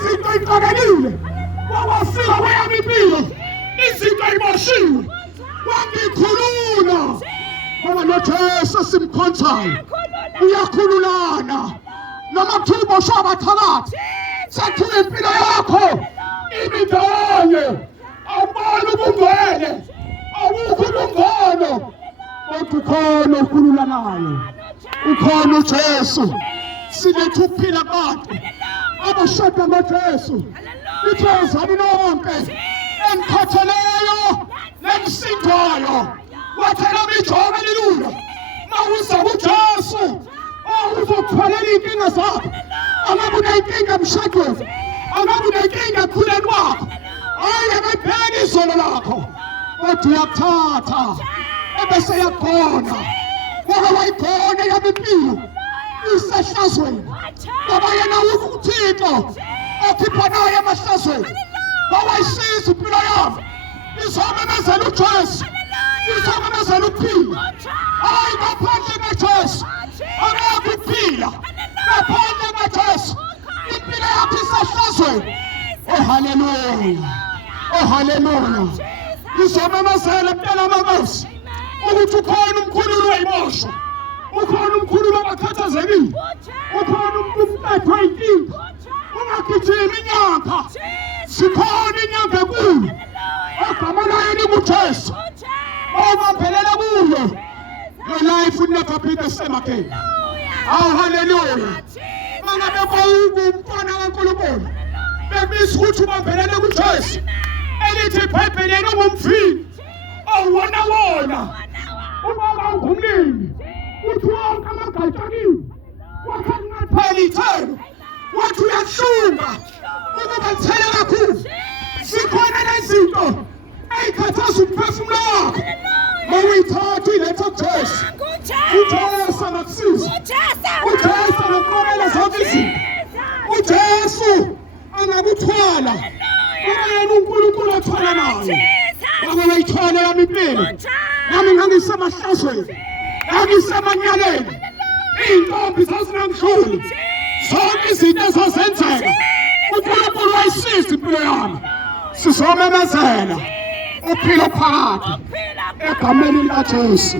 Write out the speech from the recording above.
izinto ixakelile wawafika weyami impilo izinto ayiboshiwe wangikhulula ngoba noJesu simkhonzayo uyakhululana noma kuthiwa uboshwe abathakathi sathiwa impilo yakho imindawonye awuboni ubungcwele awukho ubungcono kodwa ukhona ukhululanayo ukhona uJesu siletha ukuphila kwabantu abashada ngoJesu ithezani lonke enkhatheleyo nemsindayo wathela ijoka lilula mawuza kuJesu uzothwalela inkinga zakho angabe unenkinga emshadweni angabe unenkinga ekukhuleni kwakho hayi akabheki izolo lakho kodwa uyakuthatha ebese yakhona ngoba wayikhona yami impilo isehlazweni ngoba yena uThixo okhipha nayo emahlazweni wawayisiza impilo yami izomemezela uJesu izomemezela ukuphila hayi ngaphandle kaJesu akekho ukuphila ngaphandle kaJesu impilo yakho isehlazweni oh haleluya izomemezela impela amamosi ukuthi ukhona umkhululo weyimosho ukhona umkhululo abakhathazekile ukhona umphethwe inkinga ungagijimi inyanga sikhona inyanga kuyo ogama layo linguJesu owabambelela kuyo life will never be the same again. Oh hallelujah mangabe kwawumntwana kaNkulunkulu bebisa ukuthi ubambelele kuJesu elithi iBhayibheli ungumfili wona ubaba ungumlimi uthi wonke amagatsha kiwo wakhangaphela ithelo wathi uyahlunga ukuba lithele kakhulu sikhona lezinto eyikhathaza umphefumulo wakho mawuyithatha uyiletha kuJesu uJesu angakusiza uJesu angakuqobela zonke izinto uJesu angakuthwala yena uNkulunkulu athwala nayo ngoba wayithwala yami impilo nami ngangisemahlazweni ngangisemanyaleni iy'ntombi zazinangishuli zonke izinto ezazenzeka uNkulunkulu wayisiza impilo yami sizomemezela uphilo phakathi egameni likaJesu.